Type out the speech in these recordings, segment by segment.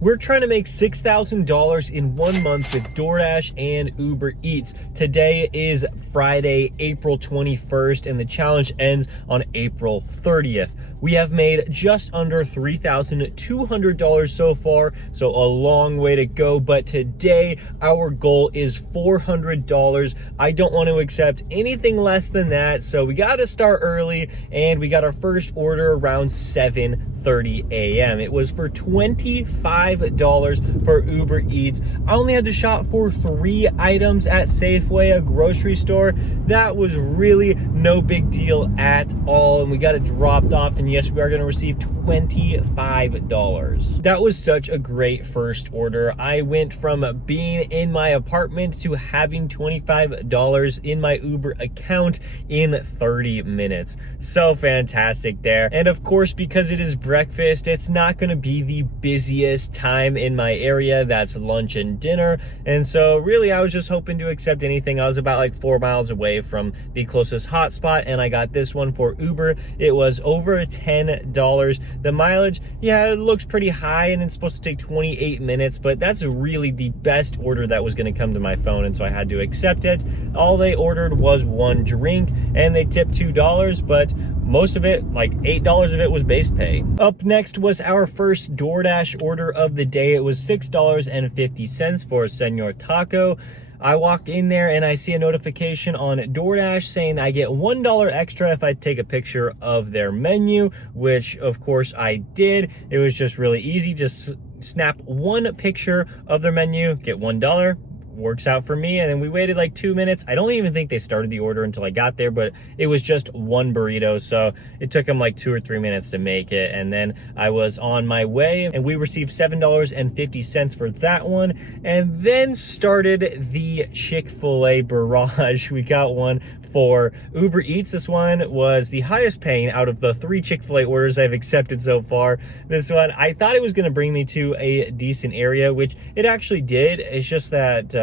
We're trying to make $6,000 in 1 month with DoorDash and Uber Eats. Today is Friday, April 21st, and the challenge ends on April 30th. We have made just under $3,200 so far, so a long way to go, but today our goal is $400. I don't want to accept anything less than that, so we got to start early, and we got our first order around 7:30 a.m. It was for $25 for Uber Eats. I only had to shop for 3 items at Safeway, a grocery store. That was really no big deal at all, and we got it dropped off, and yes, we are going to receive $25. That was such a great first order. I went from being in my apartment to having $25 in my Uber account in 30 minutes. So fantastic there. And of course, because it is breakfast, it's not going to be the busiest time in my area. That's lunch and dinner. And so really, I was just hoping to accept anything. I was about like 4 miles away from the closest hotspot, and I got this one for Uber. It was over $10. The mileage, yeah, it looks pretty high, and it's supposed to take 28 minutes, but that's really the best order that was going to come to my phone, and so I had to accept it. All they ordered was 1 drink, and they tipped $2, but most of it, like $8 of it, was base pay. Up next was our first DoorDash order of the day. It was $6.50 for a Senor Taco. I walk in there and I see a notification on DoorDash saying I get $1 extra if I take a picture of their menu, which of course I did. It was just really easy. Just snap 1 picture of their menu, get $1. Works out for me. And then we waited like 2 minutes. I don't even think they started the order until I got there, but it was just 1 burrito, so it took them like 2 or 3 minutes to make it. And then I was on my way, and we received $7.50 for that one. And then started the Chick-fil-A barrage. We got one for Uber Eats. This one was the highest paying out of the 3 Chick-fil-A orders I've accepted so far. This one, I thought it was going to bring me to a decent area, which it actually did. It's just that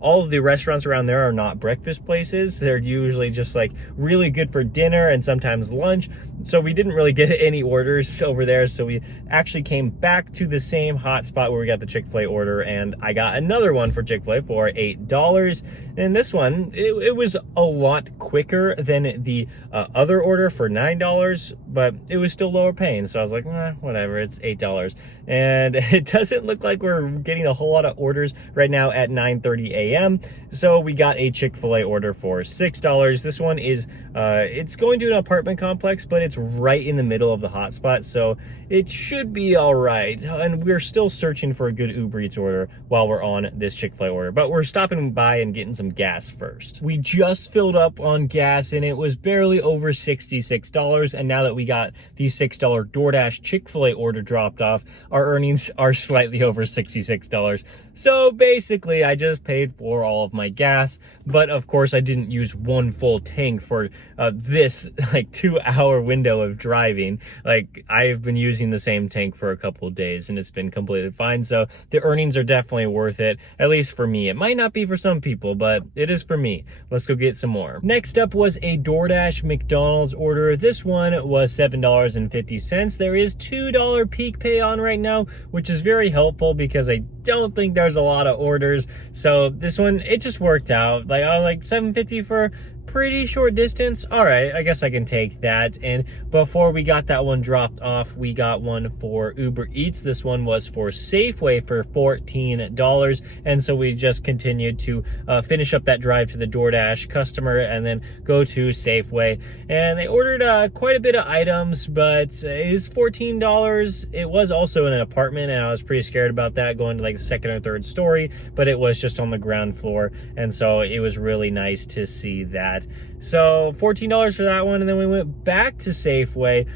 all of the restaurants around there are not breakfast places. They're usually just like really good for dinner and sometimes lunch. So we didn't really get any orders over there. So we actually came back to the same hotspot where we got the Chick-fil-A order, and I got another one for Chick-fil-A for $8. And this one, it was a lot quicker than the other order for $9, but it was still lower paying. So I was like, whatever, it's $8. And it doesn't look like we're getting a whole lot of orders right now at 9:30 a.m. So we got a Chick-fil-A order for $6. This one is, it's going to an apartment complex, but it's right in the middle of the hotspot, so it should be all right. And we're still searching for a good Uber Eats order while we're on this Chick-fil-A order, but we're stopping by and getting some gas first. We just filled up on gas, and it was barely over $66. And now that we got the $6 DoorDash Chick-fil-A order dropped off, our earnings are slightly over $66. So basically, I just paid for all of my gas, but of course I didn't use 1 full tank for this like 2-hour window of driving. Like, I've been using the same tank for a couple of days, and it's been completely fine. So the earnings are definitely worth it, at least for me. It might not be for some people, but it is for me. Let's go get some more. Next up was a DoorDash McDonald's order. This one was $7.50. There is $2 peak pay on right now, which is very helpful because I don't think there's a lot of orders. So this one, it just worked out. Like, I was like $7.50 for pretty short distance. All right, I guess I can take that. And before we got that one dropped off, we got one for Uber Eats. This one was for Safeway for $14. And so we just continued to finish up that drive to the DoorDash customer and then go to Safeway. And they ordered quite a bit of items, but it was $14. It was also in an apartment, and I was pretty scared about that, going to like the 2nd or 3rd story, but it was just on the ground floor. And so it was really nice to see that. So $14 for that one, and then we went back to Safeway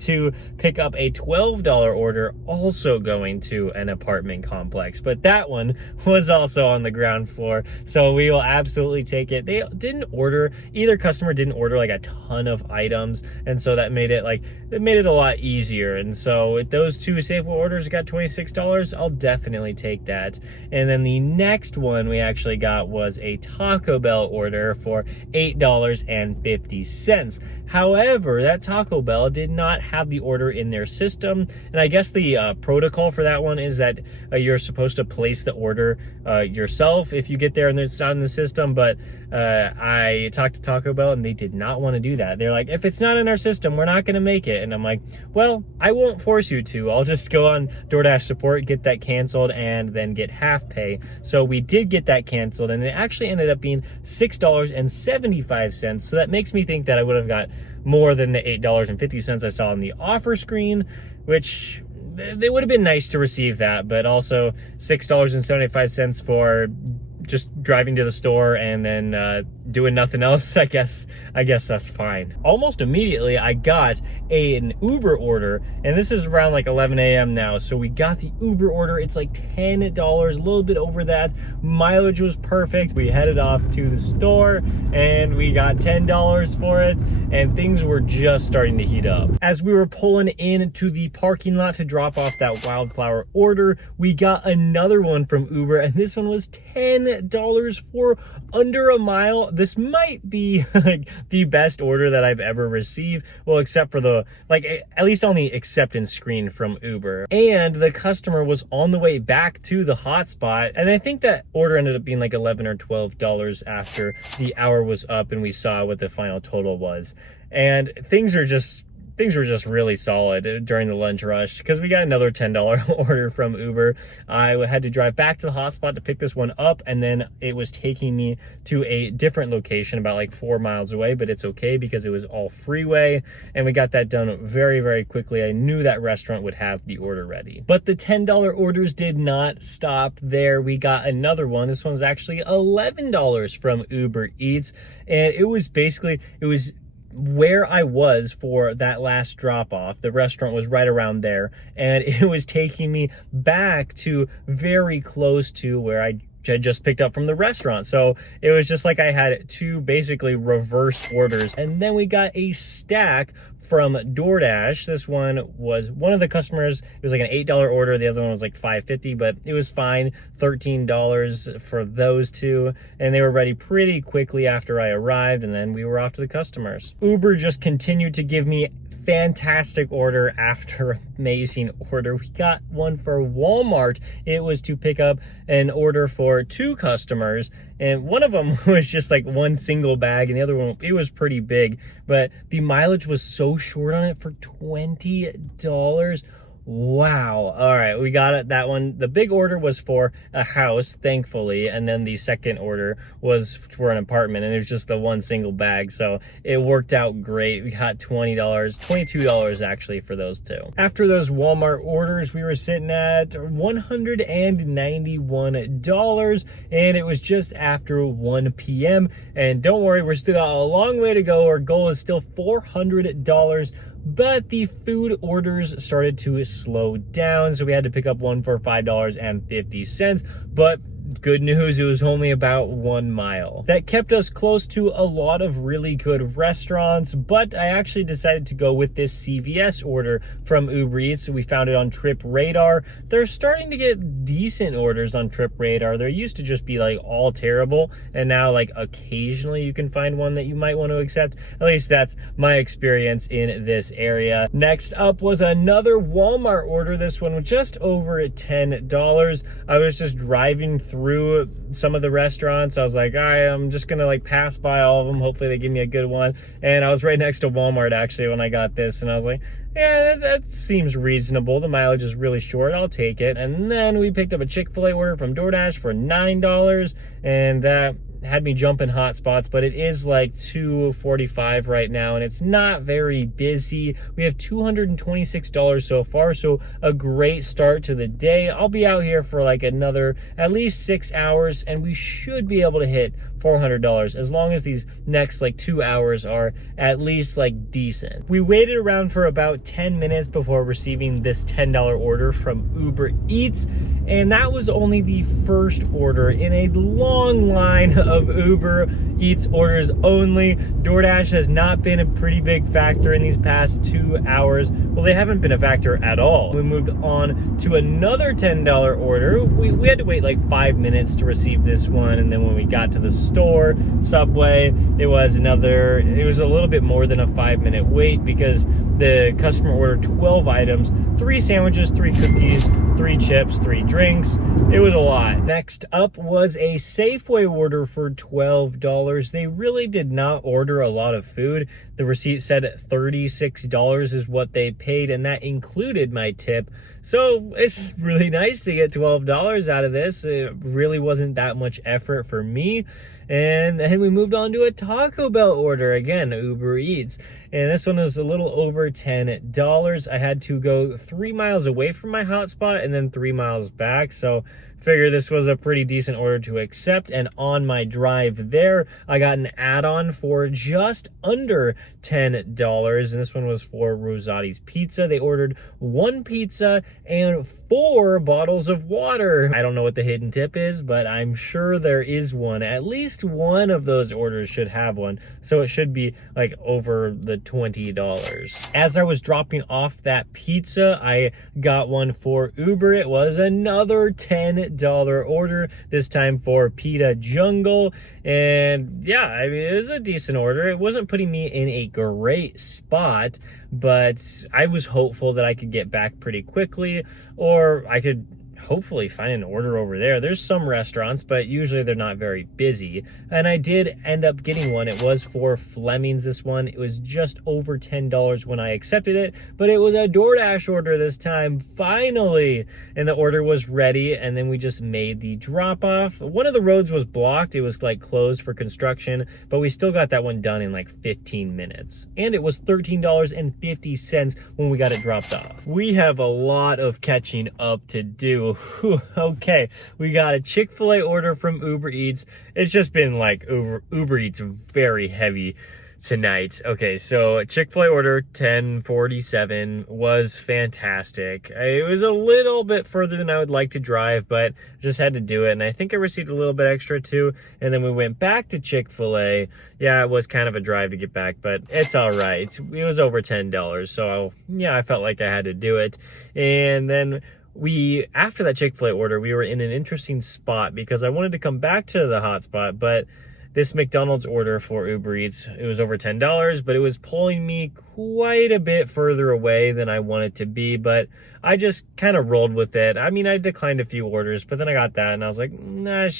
to pick up a $12 order, also going to an apartment complex, but that one was also on the ground floor, so we will absolutely take it. They didn't order, either customer didn't order like a ton of items, and so that made it a lot easier. And so with those 2 Safeway orders, got $26. I'll definitely take that. And then the next one we actually got was a Taco Bell order for $8. $8.50. However, that Taco Bell did not have the order in their system, and I guess the protocol for that one is that you're supposed to place the order yourself if you get there and it's not in the system. But I talked to Taco Bell and they did not want to do that. They're like, if it's not in our system, we're not going to make it. And I'm like, well, I won't force you to. I'll just go on DoorDash support, get that canceled, and then get half pay. So we did get that canceled, and it actually ended up being $6.75. So that makes me think that I would have got more than the $8.50 I saw on the offer screen, which it would have been nice to receive that, but also $6.75 for just driving to the store and then doing nothing else. I guess that's fine. Almost immediately I got an Uber order, and this is around like 11 a.m. now. So we got the Uber order. It's like $10, a little bit over that. Mileage was perfect. We headed off to the store and we got $10 for it, and things were just starting to heat up. As we were pulling into the parking lot to drop off that wildflower order, we got another one from Uber, and this one was $10 for under a mile. This might be like the best order that I've ever received. Well, except for the, like, at least on the acceptance screen from Uber. And the customer was on the way back to the hotspot. And I think that order ended up being like $11 or $12 after the hour was up and we saw what the final total was. And things were just really solid during the lunch rush, because we got another $10 order from Uber. I had to drive back to the hotspot to pick this one up, and then it was taking me to a different location about like 4 miles away, but it's okay because it was all freeway, and we got that done very, very quickly. I knew that restaurant would have the order ready. But the $10 orders did not stop there. We got another one. This one's actually $11 from Uber Eats, and it was where I was for that last drop off. The restaurant was right around there, and it was taking me back to very close to where I had just picked up from the restaurant. So it was just like I had two basically reverse orders. And then we got a stack from DoorDash. This one was one of the customers, it was like an $8 order, the other one was like $5.50, but it was fine. $13 for those two, and they were ready pretty quickly after I arrived, and then we were off to the customers. Uber just continued to give me fantastic order after amazing order. We got one for Walmart. It was to pick up an order for 2 customers, and one of them was just like one single bag, and the other one, it was pretty big, but the mileage was so short on it for $20. Wow. All right, we got it. That one, the big order was for a house, thankfully, and then the second order was for an apartment, and it was just the one single bag, so it worked out great. We got $22 actually for those two. After those Walmart orders, we were sitting at $191, and it was just after 1 p.m. And don't worry, we're still got a long way to go. Our goal is still $400. But the food orders started to slow down, so we had to pick up one for $5.50. But good news, it was only about 1 mile. That kept us close to a lot of really good restaurants, but I actually decided to go with this CVS order from Uber Eats. We found it on Trip Radar. They're starting to get decent orders on Trip Radar. They used to just be like all terrible, and now like occasionally you can find one that you might want to accept. At least that's my experience in this area. Next up was another Walmart order. This one was just over $10. I was just driving through some of the restaurants. I was like, all right, I'm just gonna like pass by all of them. Hopefully they give me a good one. And I was right next to Walmart actually when I got this, and I was like, yeah, that seems reasonable. The mileage is really short. I'll take it. And then we picked up a Chick-fil-A order from DoorDash for $9, and that had me jumping hot spots, but it is like 2:45 right now, and it's not very busy. We have $226 so far, so a great start to the day. I'll be out here for like another at least 6 hours, and we should be able to hit $400 as long as these next like 2 hours are at least like decent. We waited around for about 10 minutes before receiving this $10 order from Uber Eats, And that was only the first order in a long line of Uber Eats orders only. DoorDash has not been a pretty big factor in these past 2 hours. Well, they haven't been a factor at all. We moved on to another $10 order. We had to wait like 5 minutes to receive this one, and then when we got to the store, Subway, it was a little bit more than a 5-minute wait because the customer ordered 12 items, 3 sandwiches, 3 cookies, 3 chips, 3 drinks. It was a lot. Next up was a Safeway order for $12. They really did not order a lot of food. The receipt said $36 is what they paid, and that included my tip. So it's really nice to get $12 out of this. It really wasn't that much effort for me. And then we moved on to a Taco Bell order, again, Uber Eats. And this one was a little over $10. I had to go 3 miles away from my hotspot and then 3 miles back. So figure this was a pretty decent order to accept. And on my drive there, I got an add-on for just under $10. And this one was for Rosati's Pizza. They ordered 1 pizza and 4 bottles of water. I don't know what the hidden tip is, but I'm sure there is one. At least one of those orders should have one. So it should be like over the $20. As I was dropping off that pizza, I got one for Uber. It was another $10 order, this time for Pita Jungle. And yeah, I mean, it was a decent order. It wasn't putting me in a great spot, but I was hopeful that I could get back pretty quickly, or I could hopefully find an order over there. There's some restaurants, but usually they're not very busy. And I did end up getting one. It was for Fleming's, this one. It was just over $10 when I accepted it, but it was a DoorDash order this time, finally. And the order was ready, and then we just made the drop off. One of the roads was blocked. It was like closed for construction, but we still got that one done in like 15 minutes. And it was $13.50 when we got it dropped off. We have a lot of catching up to do. Okay, we got a Chick-fil-A order from Uber Eats. It's just been like Uber Eats very heavy tonight. Okay, so Chick-fil-A order 1047 was fantastic. It was a little bit further than I would like to drive, but just had to do it. And I think I received a little bit extra too. And then we went back to Chick-fil-A. Yeah, it was kind of a drive to get back, but it's all right. It was over $10. So yeah, I felt like I had to do it. And then after that Chick-fil-A order, we were in an interesting spot because I wanted to come back to the hotspot, but this McDonald's order for Uber Eats, it was over $10, but it was pulling me quite a bit further away than I wanted to be, but I just kind of rolled with it. I mean, I declined a few orders, but then I got that and I was like, nah,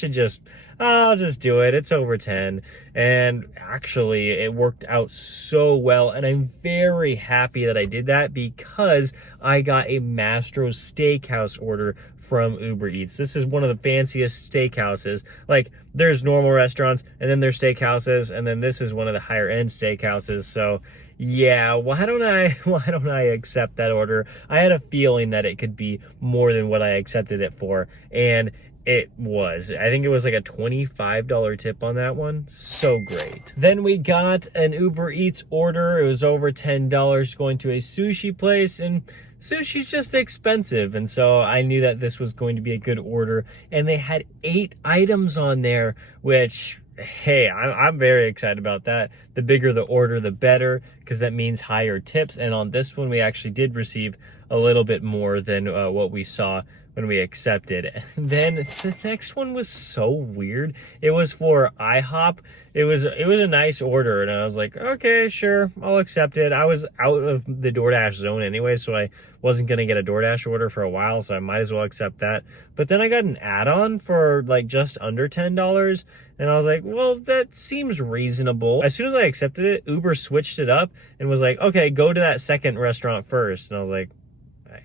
I'll just do it. It's over 10. And actually, it worked out so well, and I'm very happy that I did that because I got a Mastro's Steakhouse order from Uber Eats. This is one of the fanciest steakhouses. Like, there's normal restaurants, and then there's steakhouses, and then this is one of the higher end steakhouses. So yeah, why don't I accept that order? I had a feeling that it could be more than what I accepted it for, and it was. I think it was like a $25 tip on that one. So great. Then we got an Uber Eats order. It was over $10 going to a sushi place, and sushi's just expensive, and so I knew that this was going to be a good order. And they had 8 items on there, which, hey, I'm very excited about that. The bigger the order, the better, because that means higher tips. And on this one, we actually did receive a little bit more than what we saw when we accepted. And then the next one was so weird. It was for IHOP. It was a nice order, and I was like, okay, sure, I'll accept it. I was out of the DoorDash zone anyway, so I wasn't gonna get a DoorDash order for a while, so I might as well accept that. But then I got an add-on for like just under $10, and I was like, well, that seems reasonable. As soon as I accepted it, Uber switched it up and was like, okay, go to that second restaurant first. And I was like,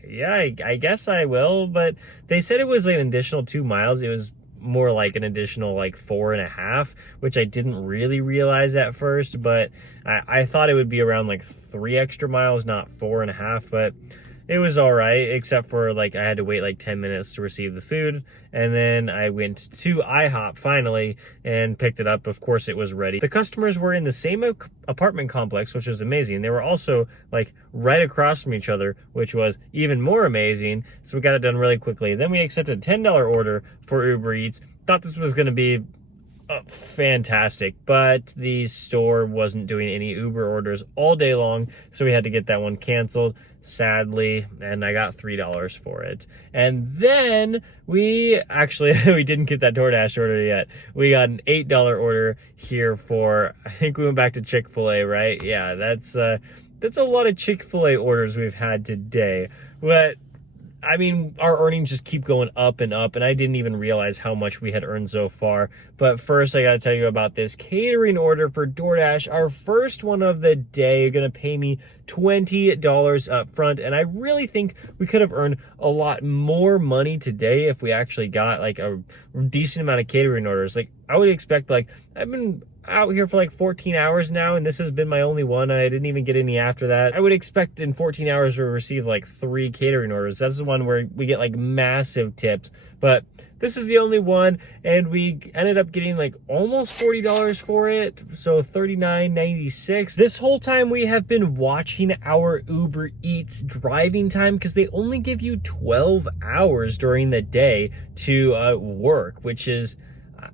yeah, I guess I will. But they said it was like an additional 2 miles. It was more like an additional like 4.5, which I didn't really realize at first, but I thought it would be around like 3 extra miles, not 4.5. But it was all right, except for like I had to wait like 10 minutes to receive the food. And then I went to IHOP finally and picked it up. Of course, it was ready. The customers were in the same apartment complex, which was amazing. They were also like right across from each other, which was even more amazing. So we got it done really quickly. Then we accepted a $10 order for Uber Eats. Thought this was going to be fantastic, but the store wasn't doing any Uber orders all day long, so we had to get that one canceled, sadly, and I got $3 for it. And then we didn't get that DoorDash order yet. We got an $8 order here for, I think we went back to Chick-fil-A, right? Yeah, that's a lot of Chick-fil-A orders we've had today. But I mean, our earnings just keep going up, and I didn't even realize how much we had earned so far. But first, I got to tell you about this catering order for DoorDash. Our first one of the day. You're going to pay me $20 up front, and I really think we could have earned a lot more money today if we actually got like a decent amount of catering orders. Like, I would expect, like, I've been out here for like 14 hours now, and this has been my only one. I didn't even get any after that. I would expect in 14 hours to receive like 3 catering orders. That's the one where we get like massive tips, but this is the only one, and we ended up getting like almost $40 for it, so $39.96. This whole time we have been watching our Uber Eats driving time, because they only give you 12 hours during the day to work, which is,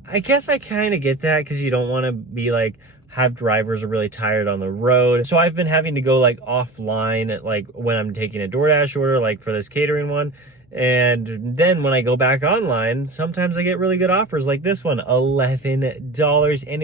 I guess I kind of get that, because you don't want to be like, have drivers are really tired on the road. So I've been having to go like offline, like when I'm taking a DoorDash order, like for this catering one. And then when I go back online, sometimes I get really good offers like this one, $11. And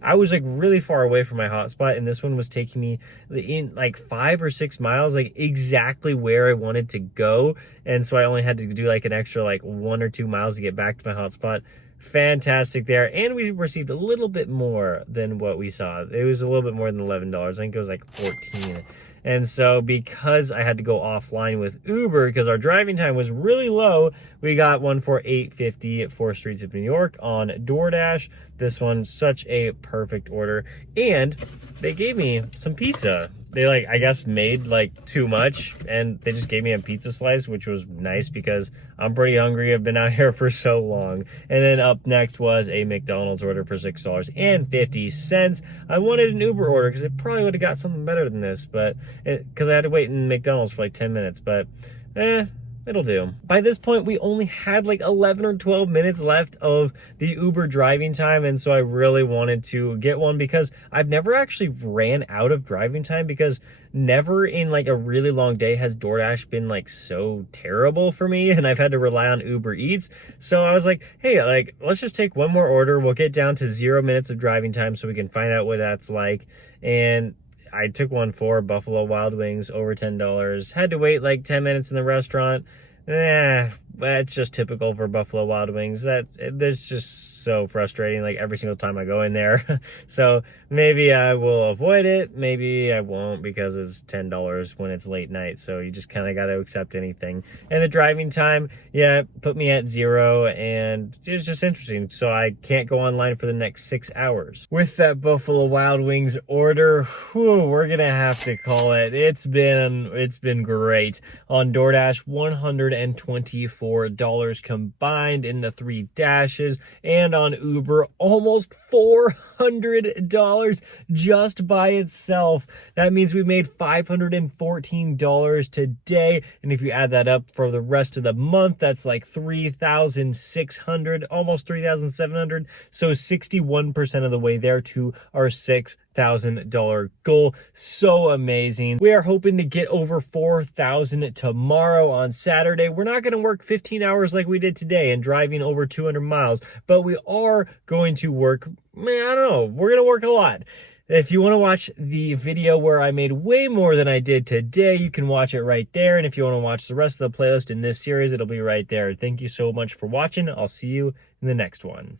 I was like really far away from my hotspot, and this one was taking me in like 5 or 6 miles, like exactly where I wanted to go. And so I only had to do like an extra like 1 or 2 miles to get back to my hotspot. Fantastic there. And we received a little bit more than what we saw. It was a little bit more than $11. I think it was like 14. And so because I had to go offline with Uber because our driving time was really low, we got one for $8.50 at 4 Streets of New York on DoorDash. This one's such a perfect order. And they gave me some pizza. They like, I guess, made like too much, and they just gave me a pizza slice, which was nice because I'm pretty hungry. I've been out here for so long. And then up next was a McDonald's order for $6.50. I wanted an Uber order because it probably would have got something better than this, but because I had to wait in McDonald's for like 10 minutes, but it'll do. By this point, we only had like 11 or 12 minutes left of the Uber driving time, and so I really wanted to get one because I've never actually ran out of driving time, because never in like a really long day has DoorDash been like so terrible for me, and I've had to rely on Uber Eats. So I was like, hey, like, let's just take one more order. We'll get down to 0 minutes of driving time so we can find out what that's like. And I took one for Buffalo Wild Wings, over $10. Had to wait like 10 minutes in the restaurant. That's just typical for Buffalo Wild Wings. That's just so frustrating, like every single time I go in there. So maybe I will avoid it. Maybe I won't, because it's $10 when it's late night. So you just kind of got to accept anything. And the driving time, yeah, put me at 0, and it's just interesting. So I can't go online for the next 6 hours. With that Buffalo Wild Wings order, we're gonna have to call it. It's been great. On DoorDash, $124 combined in the 3 dashes, and on Uber, almost $400 just by itself. That means we made $514 today, and if you add that up for the rest of the month, that's like $3,600, almost $3,700. So 61% of the way there to our $6,000 goal. So amazing. We are hoping to get over 4,000 tomorrow on Saturday. We're not going to work 15 hours like we did today and driving over 200 miles, but we are going to work, I don't know, we're going to work a lot. If you want to watch the video where I made way more than I did today, you can watch it right there. And if you want to watch the rest of the playlist in this series, it'll be right there. Thank you so much for watching. I'll see you in the next one.